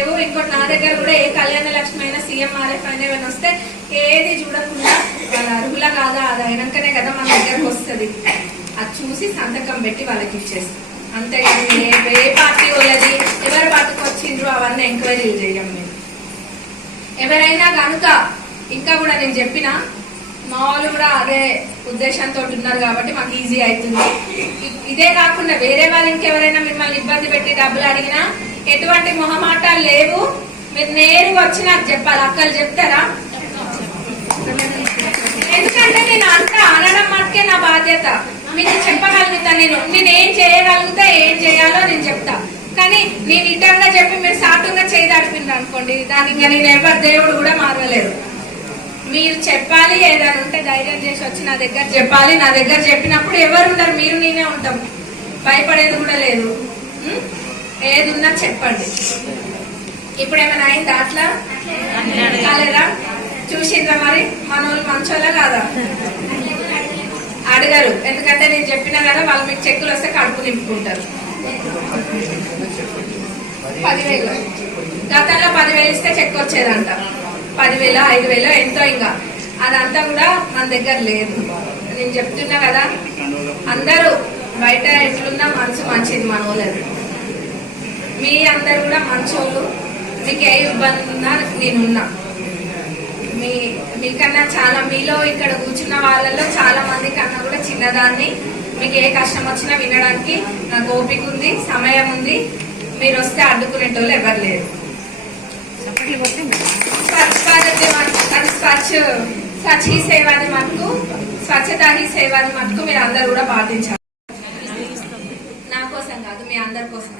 ఇంకోటి నా దగ్గర కూడా ఏ కళ్యాణ లక్ష్మి అయినా సీఎంఆర్ఎఫ్ అయినా ఏమైనా వస్తే ఏది చూడకుండా వాళ్ళ అర్హుల కాదా అది అయినాకనే కదా మన దగ్గరకు వస్తుంది. అది చూసి సంతకం పెట్టి వాళ్ళకి ఇచ్చేస్తాం. అంతేగాని ఏ పార్టీ వాళ్ళది ఎవరి పార్టీకి వచ్చిండ్రు అవన్నీ ఎంక్వైరీలు చేయం మేము. ఎవరైనా కనుక ఇంకా కూడా నేను చెప్పిన మా వాళ్ళు కూడా అదే ఉద్దేశంతో ఉన్నారు కాబట్టి మాకు ఈజీ అవుతుంది. ఇదే కాకుండా వేరే వాళ్ళు ఇంకెవరైనా మిమ్మల్ని ఇబ్బంది పెట్టి డబ్బులు అడిగినా ఎటువంటి మొహమాటాలు లేవు. మీరు నేరుగా వచ్చి నాకు చెప్పాలి. అక్కలు చెప్తారా? ఎందుకంటే నేను అంతా అనడం మటుకే నా బాధ్యత. మీకు చెప్పగలుగుతా. నేనేం చేయగలుగుతా, ఏం చేయాలో నేను చెప్తా. కానీ నేను ఇటంగా చెప్పి మీరు సాటుగా చేయదడిపింది అనుకోండి, దానికి నేను ఎవరు దేవుడు కూడా మారలేదు. మీరు చెప్పాలి. ఏదైనా ఉంటే ధైర్యం చేసి వచ్చి నా దగ్గర చెప్పాలి. నా దగ్గర చెప్పినప్పుడు ఎవరు ఉండరు, మీరు నేనే ఉంటాం. భయపడేది కూడా లేదు. ఏది ఉన్నా చెప్పండి. ఇప్పుడు ఏమైనా అయింది అట్లా కాలేదా? చూసిండ్రా మరి మనోళ్ళు మంచోళ్ళ కాదా? అడగరు. ఎందుకంటే నేను చెప్పినా కదా, వాళ్ళు మీకు చెక్కులు వస్తే కడుపు నింపుకుంటారు. 10,000 గతంలో 10,000 ఇస్తే చెక్ వచ్చేదంట. 10,000 5,000 ఎంతో. ఇంకా అదంతా కూడా మన దగ్గర లేదు. నేను చెప్తున్నా కదా, అందరూ బయట ఎట్లున్నా మనసు మంచిది మన వాళ్ళది. మీ అందరు కూడా మంచోళ్ళు. మీకు ఏ ఇబ్బంది ఉన్నా నేనున్నా. మీకన్నా చాలా మీలో ఇక్కడ కూర్చున్న వాళ్ళలో చాలా మంది కన్నా కూడా చిన్నదాన్ని. మీకు ఏ కష్టం వచ్చినా వినడానికి నాకు ఓపిక ఉంది, సమయం ఉంది. మీరు వస్తే అడ్డుకునేటోళ్ళు ఎవరు లేరు. స్వచ్ఛ హీ సేవాది మటుకు, స్వచ్ఛతా హీ సేవాది మటుకు మీరు అందరు కూడా పాటించాలి. నా కోసం కాదు, మీ అందరి కోసం.